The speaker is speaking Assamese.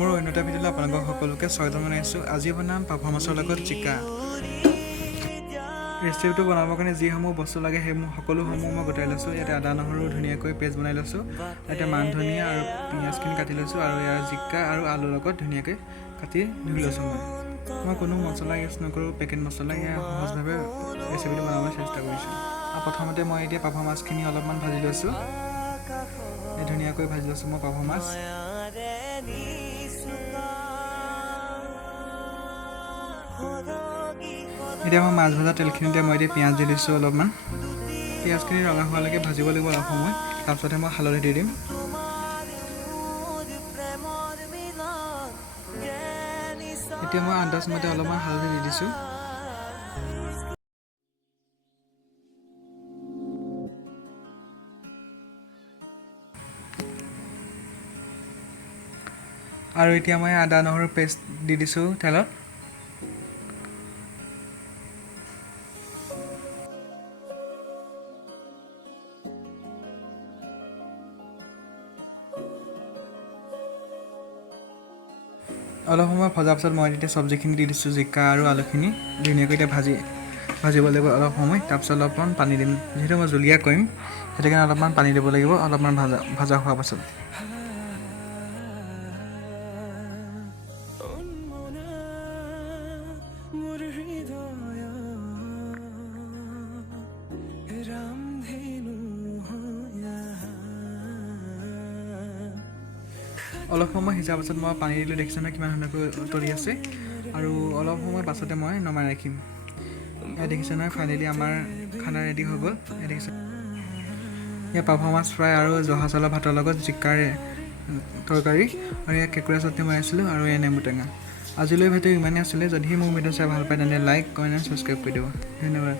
মোৰ অন্য এটা ভিডিঅ'লৈ আপোনালোকক সকলোকে স্বাগতম জনাইছোঁ। আজি বনাম পাভা মাছৰ লগত জিকা। ৰেচিপিটো বনাবৰ কাৰণে যিসমূহ বস্তু লাগে সেইসমূহ সকলোসমূহ মই গোটাই লৈছোঁ। ইয়াতে আদা নহৰু ধুনীয়াকৈ পেষ্ট বনাই লৈছোঁ। ইয়াতে মান ধনিয়া আৰু পিঁয়াজখিনি কাটি লৈছোঁ আৰু ইয়াৰ জিকা আৰু আলুৰ লগত ধুনীয়াকৈ কাটি ধুই লৈছোঁ। মই কোনো মছলা ইউজ নকৰোঁ, পেকেট মছলা। ইয়াৰ সহজভাৱে ৰেচিপিটো বনাবলৈ চেষ্টা কৰিছোঁ। আৰু প্ৰথমতে মই এতিয়া পাভা মাছখিনি অলপমান ভাজি লৈছোঁ। ধুনীয়াকৈ ভাজি লৈছোঁ মই পাভা মাছ। এতিয়া মই মাছ ভজা তেলখিনিতে মই এতিয়া পিঁয়াজ দি দিছোঁ অলপমান। পিঁয়াজখিনি ৰঙা হোৱালৈকে ভাজিব লাগিব অলপ সময়। তাৰপিছতহে মই হালধি দি দিম। এতিয়া মই আন্দাজমতে অলপমান হালধি দি দিছোঁ। আৰু এতিয়া মই আদা নহৰু পেষ্ট দি দিছোঁ তেলত। অলপ সময় ভজাৰ পিছত মই এতিয়া চব্জিখিনি দি দিছোঁ, জিকা আৰু আলুখিনি ধুনীয়াকৈ এতিয়া ভাজিব লাগিব অলপ সময়। তাৰপিছত অলপমান পানী দিম, যিহেতু মই জুলীয়া কৰিম সেইটো কাৰণে অলপমান পানী দিব লাগিব অলপমান ভাজা হোৱাৰ পাছত। অলপ সময় সিজাৰ পাছত মই পানী দিলোঁ, দেখিছোঁ নহয় কিমান ধুনীয়াকৈ উতলি আছে। আৰু অলপ সময় পাছতে মই নমাই ৰাখিম। ইয়াত দেখিছোঁ নহয় ফাইনেলি আমাৰ খানা ৰেডি হৈ গ'ল। ইয়াত দেখিছোঁ ইয়াত পাভা মাছ ফ্ৰাই আৰু জহা চাউলৰ ভাতৰ লগত জিকাৰ তৰকাৰী আৰু ইয়াত কেঁকুৰা চাটনি বনাইছিলোঁ আৰু এয়া নেমু টেঙা। আজিলৈ ভিডিঅ' ইমানেই আছিলে। যদিহে মোৰ ভিডিঅ' চাই ভাল পায় তেন্তে লাইক, কমেণ্ট আৰু ছাবস্ক্ৰাইব কৰি দিব। ধন্যবাদ।